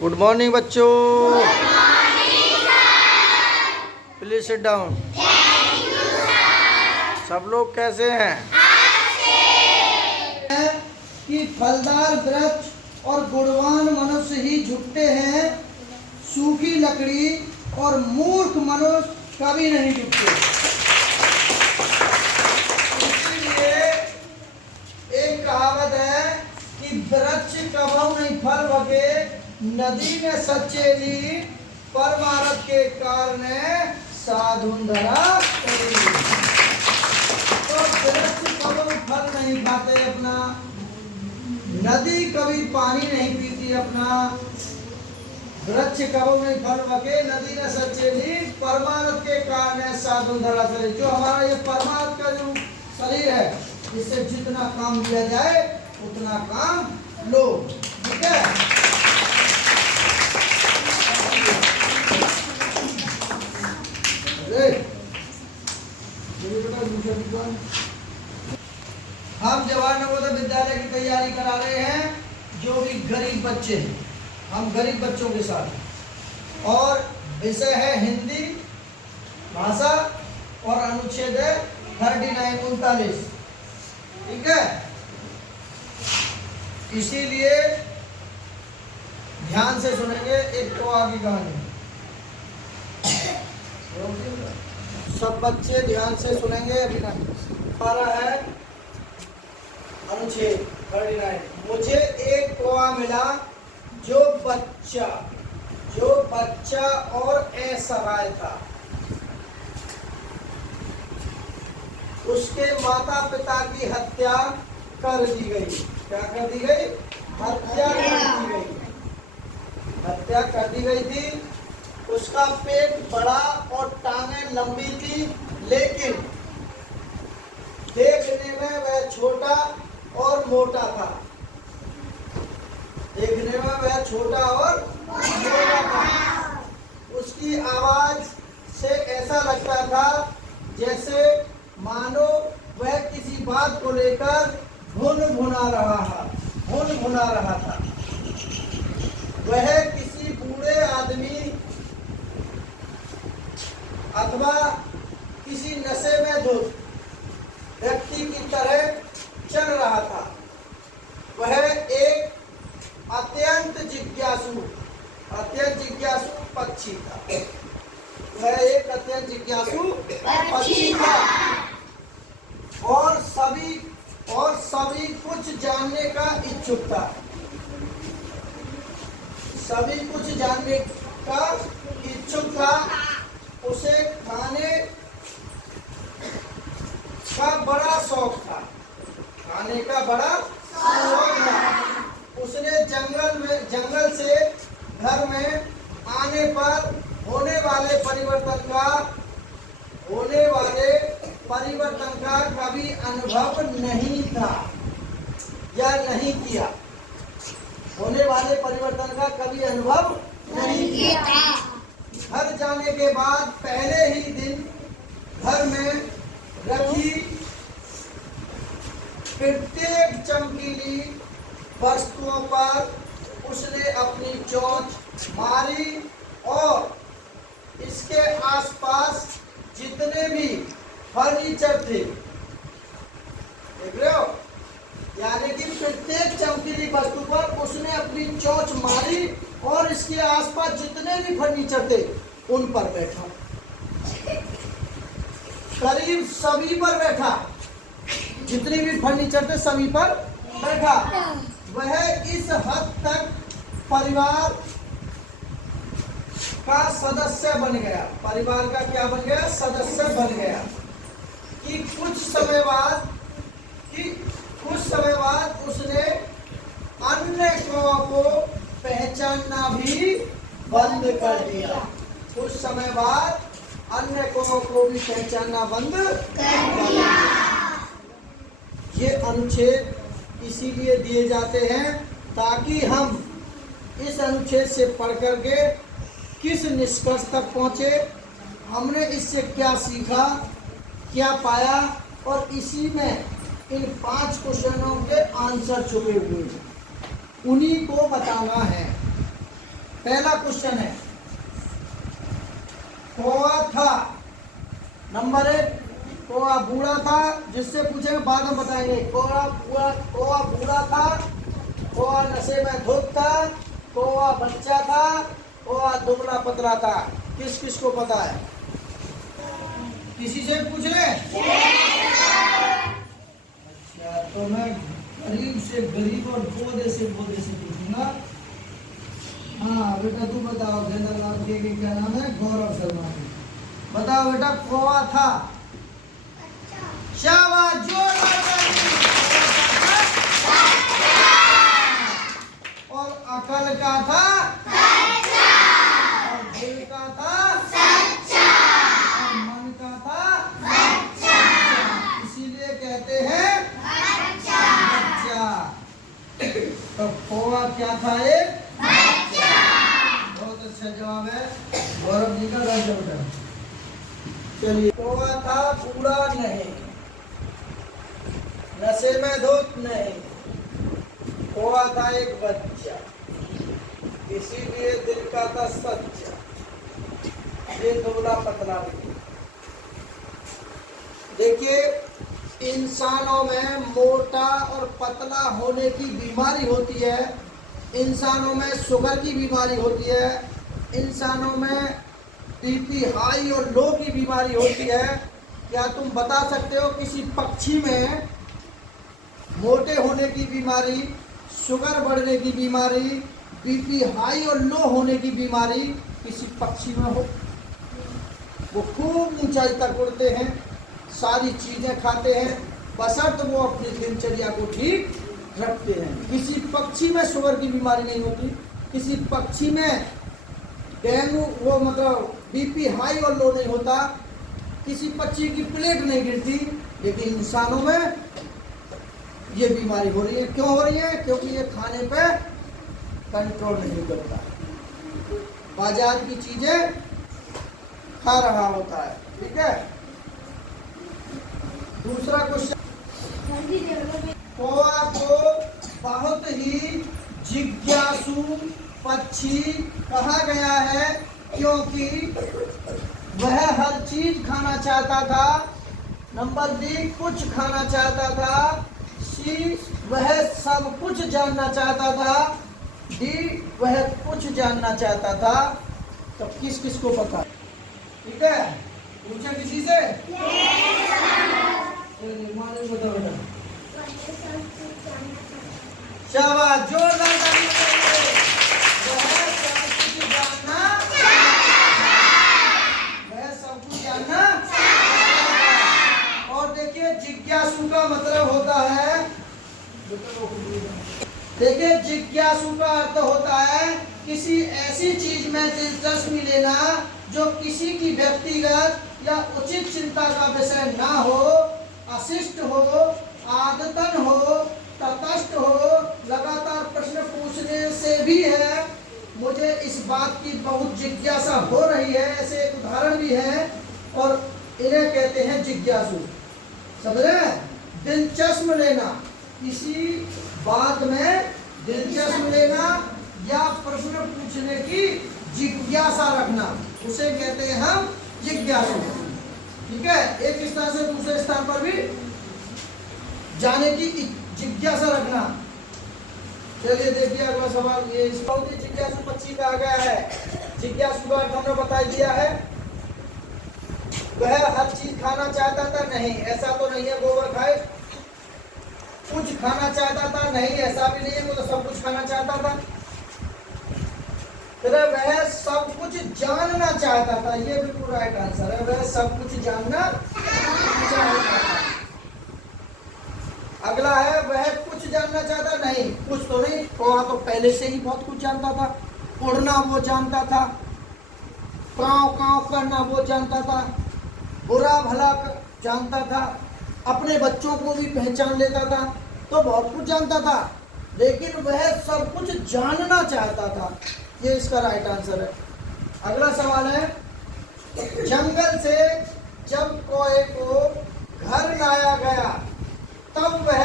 Good morning बच्चों। Please sit down. सब लोग कैसे हैं? कि फलदार वृक्ष और गुणवान मनुष्य ही झुकते हैं, सूखी लकड़ी और मूर्ख मनुष्य कभी नहीं झुकते। इसलिए एक कहावत है कि वृक्ष कभू नहीं फल बके, नदी में सच्चेली, परमारथ के कारण साधुंधरा करी। तो वृक्ष कभी फल नहीं खाते अपना, नदी कभी पानी नहीं पीती अपना, वृक्ष कभी नहीं फल बके, नदी न सच्चेली, परमारथ के कारण साधुंधरा शरीर। जो हमारा ये परमारथ का जो शरीर है, इससे जितना काम दिया जाए उतना काम लो, ठीक है। हम जवाहर नवोदय विद्यालय की तैयारी करा रहे हैं, जो भी गरीब बच्चे हैं, हम गरीब बच्चों के साथ, और विषय है हिंदी भाषा और अनुच्छेद है 39 ठीक है। इसीलिए ध्यान से सुनेंगे। एक तो आगे कहानी, सब बच्चे ध्यान से सुनेंगे। अभी हमारा है अनुच्छेद 39। मुझे एक कौवा मिला जो बच्चा और असहाय था। उसके माता पिता की हत्या कर दी गई। क्या कर दी गई? हत्या कर दी गई। हत्या कर दी गई थी। उसका पेट बड़ा और टांगें लंबी थी, लेकिन देखने में वह छोटा और मोटा था। देखने में वह छोटा और मोटा था। उसकी आवाज से ऐसा लगता था जैसे मानो वह किसी बात को लेकर भुन-भुना रहा था। वह किसी बूढ़े आदमी अथवा किसी नशे में धुत व्यक्ति की तरह चल रहा था। वह एक अत्यंत जिज्ञासु पक्षी था। वह एक अत्यंत जिज्ञासु पक्षी था और सभी कुछ जानने का इच्छुक था। सभी कुछ जानने का इच्छुक था। उसे खाने का बड़ा शौक था। खाने का बड़ा शौक था। उसने जंगल से घर में आने पर होने वाले परिवर्तन का कभी अनुभव नहीं था या नहीं किया। होने वाले परिवर्तन का कभी अनुभव नहीं किया। घर जाने के बाद पहले ही दिन घर में रखी प्रत्येक चमकीली वस्तुओं पर उसने अपनी चोंच मारी और इसके आसपास जितने भी फर्नीचर थे, देख रहे हो, यानी कि प्रत्येक चमकीली वस्तु पर उसने अपनी चोंच मारी और इसके आसपास जितने भी फर्नीचर थे उन पर बैठा। करीब सभी पर बैठा। जितने भी फर्नीचर थे सभी पर बैठा। वह इस हद तक परिवार का सदस्य बन गया। परिवार का क्या बन गया? सदस्य बन गया। कि कुछ समय बाद उसने अन्य कौवों को पहचानना भी बंद कर दिया। कुछ समय बाद अन्य कौवों को भी पहचानना बंद कर दिया। ये अनुच्छेद इसीलिए दिए जाते हैं ताकि हम इस अनुच्छेद से पढ़ करके किस निष्कर्ष तक पहुँचे, हमने इससे क्या सीखा, क्या पाया, और इसी में इन 5 क्वेश्चनों के आंसर छुपे हुए हैं, उन्हीं को बताना है। पहला क्वेश्चन है, कौवा था। नंबर 1, कौवा बूढ़ा था, जिससे पूछेंगे बाद में बताएंगे। कौवा बूढ़ा था, कौवा नशे में धुत था, कौवा बच्चा था, कौवा दुबला पतला था। किस किस को पता है? किसी से पूछ ले। अच्छा, तो मैं गरीब से गरीब और बोधे से पूछूंगा। हाँ बेटा, तू बताओ। गेंदालाल के क्या नाम है? गौरव शर्मा। बताओ बेटा, कौवा था। शाबाश, जोरदार ताली। और अकल का था, और दिल का था, और मन का था, इसीलिए कहते हैं बच्चा। तो कौवा क्या था? एक बहुत अच्छा जवाब है गौरव जी का। 10 बेटा। चलिए, कौवा था बूढ़ा नहीं, नशे में धुत नहीं, कौवा था एक बच्चा, इसीलिए दिल का था सच्चा, ये दुबला पतला नहीं। देखिए, इंसानों में मोटा और पतला होने की बीमारी होती है, इंसानों में शुगर की बीमारी होती है, इंसानों में बीपी हाई और लो की बीमारी होती है। क्या तुम बता सकते हो किसी पक्षी में मोटे होने की बीमारी, शुगर बढ़ने की बीमारी, बीपी हाई और लो होने की बीमारी किसी पक्षी में हो? वो खूब ऊंचाई तक उड़ते हैं, सारी चीजें खाते हैं, बशर्ते वो अपनी दिनचर्या को ठीक रखते हैं। किसी पक्षी में शुगर की बीमारी नहीं होती, किसी पक्षी में डेंगू वो मतलब बीपी हाई और लो नहीं होता, किसी पक्षी की प्लेट नहीं गिरती, लेकिन इंसानों में ये बीमारी हो रही है। क्यों हो रही है? क्योंकि ये खाने पे कंट्रोल नहीं करता, बाजार की चीजें खा रहा होता है। ठीक है। दूसरा क्वेश्चन, कौवा को बहुत ही जिज्ञासु पक्षी कहा गया है क्योंकि वह हर चीज खाना चाहता था। नंबर बी, कुछ खाना चाहता था। सी, वह सब कुछ जानना चाहता था। डी, वह कुछ जानना चाहता था। तो किस किस को पता? ठीक है, पूछे किसी से? बताओ बेटा। शाबाश, जोरदार ताली बजाइए। वह सब कुछ जानना, वह सब कुछ जानना। और देखिए, जिज्ञासु का मतलब होता है, देखिए जिज्ञासु का अर्थ होता है किसी ऐसी चीज में दिलचस्पी लेना जो किसी की व्यक्तिगत या उचित चिंता का विषय ना हो, अशिष्ट हो, आदतन हो, तटस्थ हो, लगातार प्रश्न पूछने से भी है। मुझे इस बात की बहुत जिज्ञासा हो रही है, ऐसे एक उदाहरण भी है, और इन्हें कहते हैं जिज्ञासु। समझ रहे हैं? दिलचस्प लेना, किसी बात में दिलचस्प लेना या प्रश्न पूछने की जिज्ञासा रखना, उसे कहते हैं हम जिज्ञासु। ठीक है। एक स्थान से दूसरे स्थान पर भी जाने की जिज्ञासा रखना। चलिए देखिए अगला सवाल, ये बहुत ही जिज्ञासु पक्षी कहा गया है। जिज्ञासु का अर्थ हमने बता दिया है। वह हर चीज खाना चाहता था, नहीं ऐसा तो नहीं है गोबर खाए। कुछ खाना चाहता था, नहीं ऐसा भी नहीं है, वो तो सब कुछ खाना चाहता था। फिर वह सब कुछ जानना चाहता था, ये बिल्कुल राइट आंसर है। वह सब कुछ जानना चाहता था। अगला है, वह कुछ जानना चाहता, नहीं कुछ तो नहीं, कौवा तो पहले से ही बहुत कुछ जानता था। उड़ना वो जानता था, कांव कांव करना वो जानता था, बुरा भला जानता था, अपने बच्चों को भी पहचान लेता था, तो बहुत कुछ जानता था, लेकिन वह सब कुछ जानना चाहता था। ये इसका राइट आंसर है। अगला सवाल है, जंगल से जब कौवे को घर लाया गया तब वह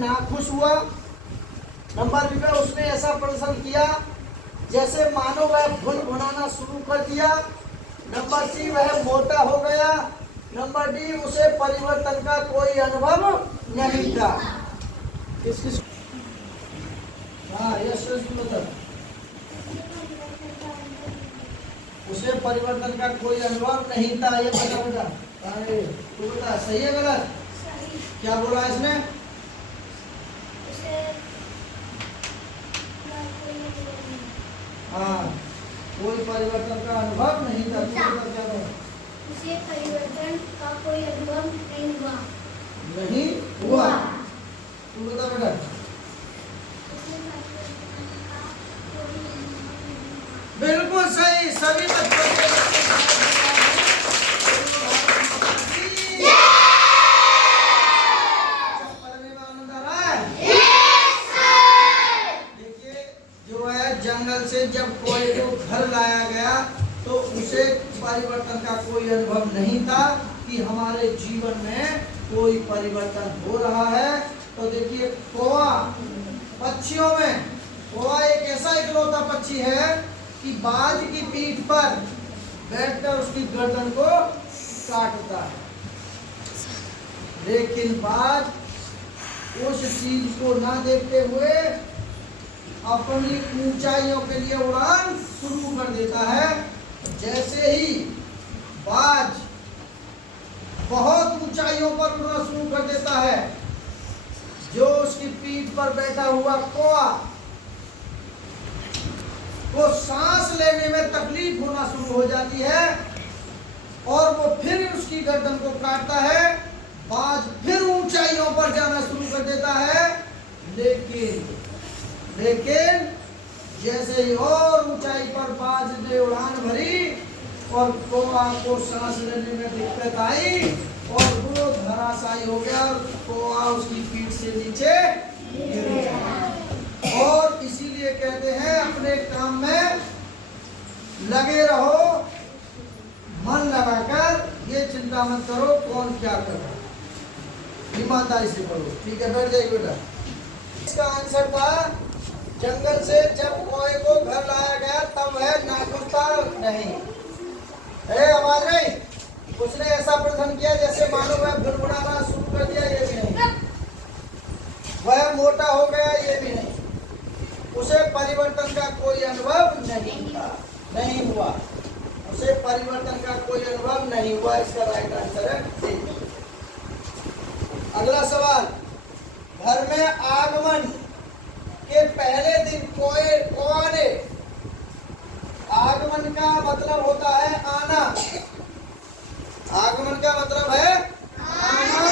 ना खुश हुआ। नंबर बी पे उसने ऐसा प्रदर्शन किया जैसे मानो वह भुनभुनाना शुरू कर दिया। नंबर सी, वह मोटा हो गया। नंबर डी, उसे परिवर्तन का कोई अनुभव नहीं था। किस किस हाँ यस मतलब उसे परिवर्तन का कोई अनुभव नहीं था। ये बता बेटा, तू बता सही है गलत? क्या बोला इसने? हाँ, कोई परिवर्तन का अनुभव नहीं था। तू बता क्या बोला? उसे परिवर्तन का कोई अनुभव नहीं हुआ। नहीं हुआ। तू बता बेटा। बिल्कुल सही। सभी बच्चों को पढ़ने में आनंद आ रहा है? देखिए, जो है जंगल से जब कोई को घर लाया गया तो उसे परिवर्तन का कोई अनुभव नहीं था कि हमारे जीवन में कोई परिवर्तन हो रहा है। तो देखिए, कौवा, पक्षियों में कौवा एक ऐसा इकलौता पक्षी है कि बाज की पीठ पर बैठकर उसकी गर्दन को काटता है, लेकिन बाज उस चीज को ना देखते हुए अपनी ऊंचाइयों के लिए उड़ान शुरू कर देता है। जैसे ही बाज बहुत ऊंचाइयों पर उड़ना शुरू कर देता है, जो उसकी पीठ पर बैठा हुआ कौवा को सांस लेने में तकलीफ होना शुरू हो जाती है और वो फिर उसकी गर्दन को काटता है। बाज फिर ऊंचाइयों पर जाना शुरू कर देता है, लेकिन जैसे ही और ऊंचाई पर बाज ने उड़ान भरी और कौवा को सांस लेने में दिक्कत आई और वो धराशायी हो गया और कौवा उसकी पीठ से नीचे गिर गया। और इसीलिए कहते हैं, अपने काम में लगे रहो, मन लगाकर, ये चिंता मत करो कौन क्या कर रहा है, ईमानदारी से पढ़ो। ठीक है, बैठ जाइए बेटा। इसका आंसर था, जंगल से जब कौवे को घर लाया गया तब वह नाखुश था नहीं। आवाज नहीं। उसने ऐसा प्रदर्शन किया जैसे मानो वह भुनभुनाना शुरू कर दिया, ये भी नहीं। वह मोटा हो गया, ये भी नहीं। उसे परिवर्तन का कोई अनुभव नहीं था, नहीं हुआ। उसे परिवर्तन का कोई अनुभव नहीं हुआ। इसका राइट आंसर है सी। अगला सवाल, घर में आगमन के पहले दिन कौवा ने, आगमन का मतलब होता है आना, आगमन का मतलब है आना,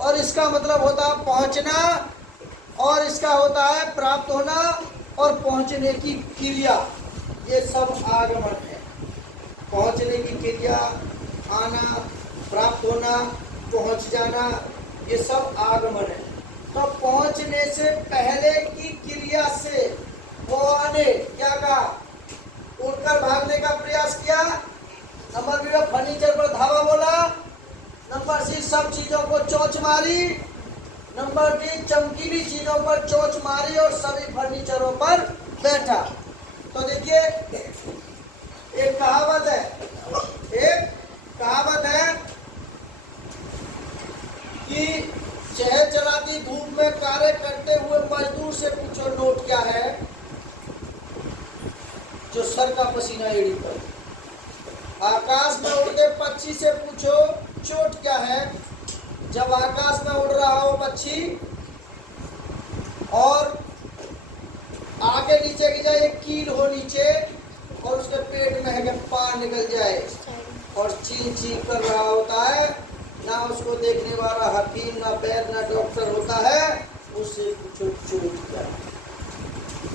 और इसका मतलब होता है पहुंचना, और इसका होता है प्राप्त होना और पहुंचने की क्रिया। ये सब आगमन है। पहुंचने की क्रिया, आना, प्राप्त होना, पहुंच जाना, ये सब आगमन है। तो पहुंचने से पहले की क्रिया से कौवा ने क्या कहा? उड़कर भागने का प्रयास किया। नंबर बी, फर्नीचर पर धावा बोला। नंबर सी, सब चीजों को चोंच मारी। नंबर डी, चमकीली चीजों पर चोंच मारी और सभी फर्नीचरों पर बैठा। तो देखिए, एक कहावत है कि चह चलाती धूप में कार्य करते हुए मजदूर से पूछो नोट क्या है, जो सर का पसीना एड़ी पर। आकाश में उड़ते पक्षी से पूछो चोट क्या है, जब आकाश में उड़ रहा हो पक्षी और आगे नीचे की जाए, एक कील हो नीचे और उसके पेट में है कि पार निकल जाए और ची ची कर रहा होता है, ना उसको देखने वाला हकीम, ना वैद्य, ना डॉक्टर होता है, उससे पूछो चोट क्या है।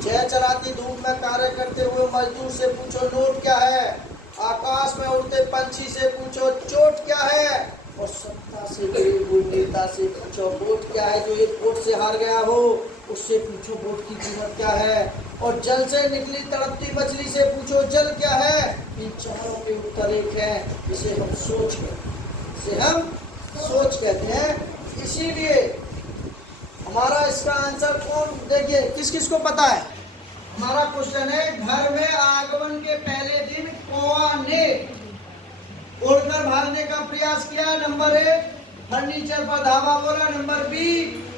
चह चलाती धूप में कार्य करते हुए मजदूर से पूछो नोट क्या है, आकाश में उड़ते पंछी से पूछो चोट क्या है, और सत्ता से बड़े कोई नेता से पूछो वोट क्या है, जो एक वोट से हार गया हो उससे पूछो वोट की कीमत क्या है, और जल से निकली तड़पती मछली से पूछो जल क्या है। इन चारों के उत्तर एक है, इसे हम सोच कहते हैं। इसीलिए हमारा इसका आंसर कौन, देखिए किस किस को पता है। हमारा क्वेश्चन है, घर में आगमन के पहले दिन कौआ ने उड़कर भागने का प्रयास किया। नंबर ए, फर्नीचर पर धावा बोला। नंबर बी,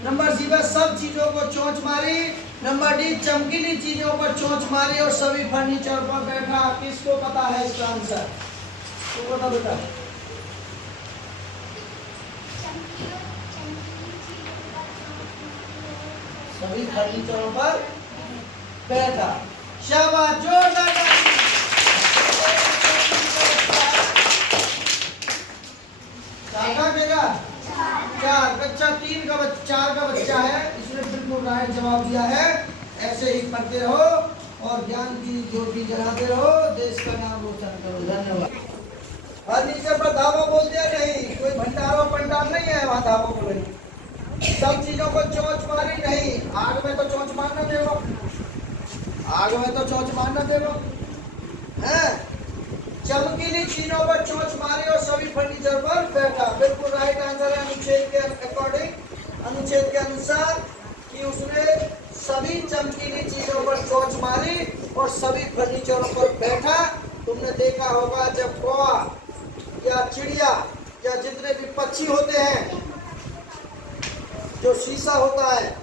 नंबर सी पर सब चीजों को चोंच मारी। नंबर डी, चमकीली चीजों पर चोंच मारी और सभी फर्नीचर पर बैठा। किसको पता है इसका आंसर, तो बता बेटा। सभी फर्नीचरों पर बैठा। शाबाश, जोरदार ताली। चार का बेगा, चार बच्चा, तीन का बच्चा, चार का बच्चा है, इसने बिल्कुल राइट जवाब दिया है। ऐसे ही पढ़ते रहो और ज्ञान की ज्योति जलाते रहो, देश का नाम रोशन करो। धन्यवाद। फर्नीचर पर धावा बोल दिया नहीं, कोई भंडारो पंडार नहीं है वहाँ धावा बोले। सब चीजों को चोंच मारी नहीं, आग में तो चोंच मारना देगा, आग में तो चोंच मारना देगा है। चमकीली चीजों पर चोंच मारी और सभी फर्नीचर पर बैठा। बिल्कुल राइट आंसर है अनुच्छेद के अकॉर्डिंग, अनुच्छेद के अनुसार, कि उसने सभी चमकीली चीजों पर चोंच मारी और सभी फर्नीचरों पर बैठा। तुमने देखा होगा जब कौआ या चिड़िया या जितने भी पक्षी होते हैं, जो शीशा होता है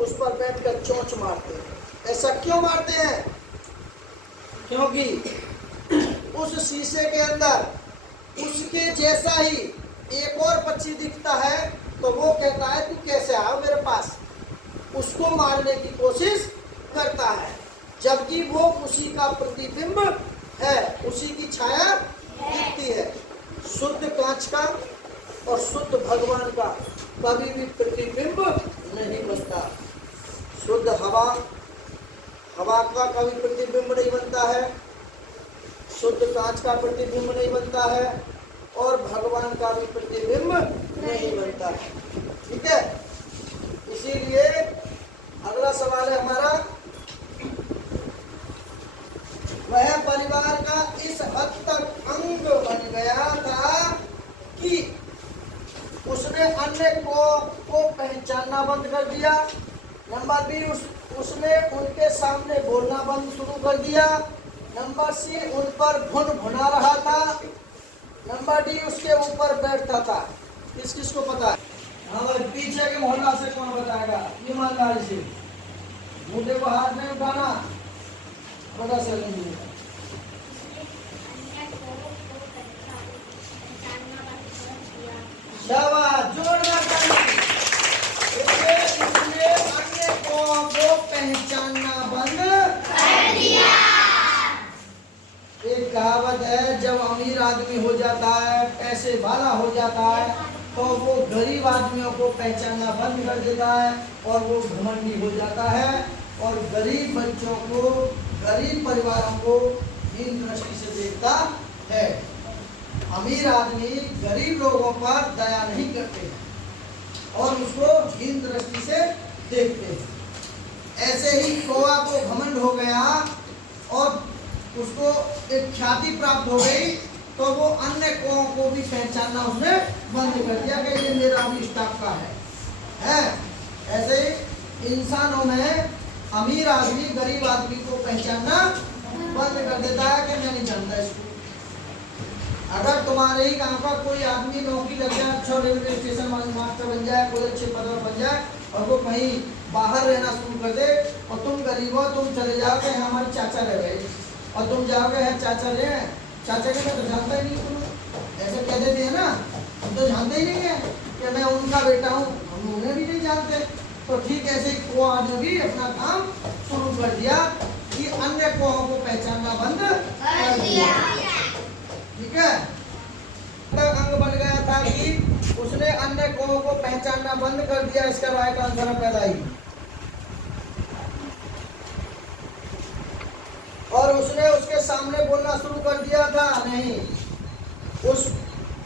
उस पर बैठकर चोंच मारते हैं। ऐसा क्यों मारते हैं? क्योंकि उस शीशे के अंदर उसके जैसा ही एक और पक्षी दिखता है, तो वो कहता है तू कैसे आओ मेरे पास, उसको मारने की कोशिश करता है, जबकि वो उसी का प्रतिबिंब है, उसी की छाया दिखती है। शुद्ध कांच का और शुद्ध भगवान का कभी भी प्रतिबिंब नहीं बनता। शुद्ध हवा, हवा का कभी प्रतिबिंब नहीं बनता है, शुद्ध कांच का प्रतिबिंब नहीं बनता है, और भगवान का भी प्रतिबिंब नहीं बनता है। ठीक है, इसीलिए अगला सवाल है हमारा, वह परिवार का इस हद तक अंग बन गया था कि उसने अन्य को पहचानना बंद कर दिया। नंबर बी, उसने उनके सामने बोलना बंद शुरू कर दिया। नंबर सी, उन पर भुन भुना रहा था। नंबर डी, उसके ऊपर बैठता था। किस किस को पता है? हाँ भाई, पीछे के मोहल्ला से कौन बताएगा? ईमानदारी से मुझे को हाथ नहीं उठाना, बता सकेंगे। शाबाश, जोरदार ताली। इसने अन्य कौमों को पहचानना बंद कर दिया। एक कहावत है, जब अमीर आदमी हो जाता है, पैसे वाला हो जाता है, तो वो गरीब आदमियों को पहचानना बंद कर देता है और वो घमंडी हो जाता है और गरीब बच्चों को, गरीब परिवारों को हीन दृष्टि से देखता है। अमीर आदमी गरीब लोगों पर दया नहीं करते और उसको हीन दृष्टि से देखते हैं। ऐसे ही कौआ को घमंड हो गया और उसको एक ख्याति प्राप्त हो गई, तो वो अन्य कौओं को भी पहचानना उसने बंद कर दिया कि ये मेरा भी स्टाफ का है। ऐसे ही इंसानों में अमीर आदमी गरीब आदमी को पहचानना बंद कर देता है कि मैं नहीं जानता इसको। अगर तुम्हारे ही गांव का कोई आदमी नौकरी लग जाए, अच्छा रेलवे स्टेशन मास्टर बन जाए, कोई अच्छे पद पर बन जाए और वो कहीं बाहर रहना शुरू कर दे और तुम गरीब हो, तुम चले जाओगे हमारे चाचा रह गए और तुम जाओगे है चाचा रहे, चाचा के मैं तो जानता ही नहीं, तुम ऐसे कह देते हैं ना, हम तो जानते ही नहीं है कि मैं उनका बेटा हूँ, हम उन्हें भी नहीं जानते। तो ठीक ऐसे को आदमी भी अपना काम शुरू कर दिया कि अन्य कौओं को पहचानना बंद कर दिया। ठीक है, अंग बन गया था कि उसने अन्य कौओं को पहचानना बंद कर दिया। इसका राइट आंसर है पहला ही। और उसने उसके सामने बोलना शुरू कर दिया था, नहीं।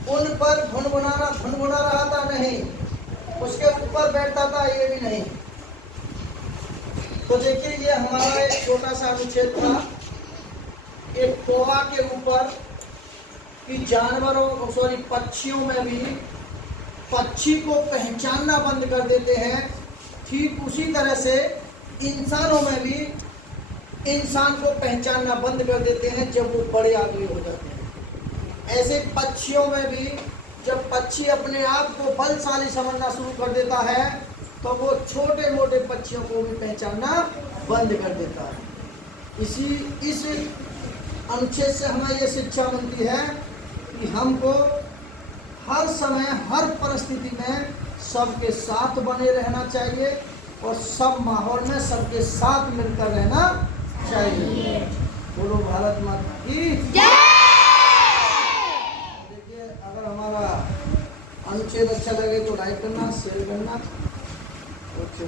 उन पर भुनभुना रहा था, नहीं। उसके ऊपर बैठता था, ये भी नहीं। तो देखिए, ये हमारा एक छोटा सा अनुच्छेद था एक कौवा के ऊपर कि जानवरों, पक्षियों में भी पक्षी को पहचानना बंद कर देते हैं ठीक उसी तरह से इंसानों में भी इंसान को पहचानना बंद कर देते हैं जब वो बड़े आदमी हो जाते हैं। ऐसे पक्षियों में भी जब पक्षी अपने आप को बलशाली समझना शुरू कर देता है तो वो छोटे मोटे पक्षियों को भी पहचानना बंद कर देता है। इस अनुच्छेद से हमें ये शिक्षा मिलती है कि हमको हर समय हर परिस्थिति में सबके साथ बने रहना चाहिए और सब माहौल में सबके साथ मिलकर रहना चाहिए। बोलो भारत माता की जय। देखिए, अगर हमारा अनुच्छेद अच्छा लगे तो लाइक करना, शेयर करना। ओके।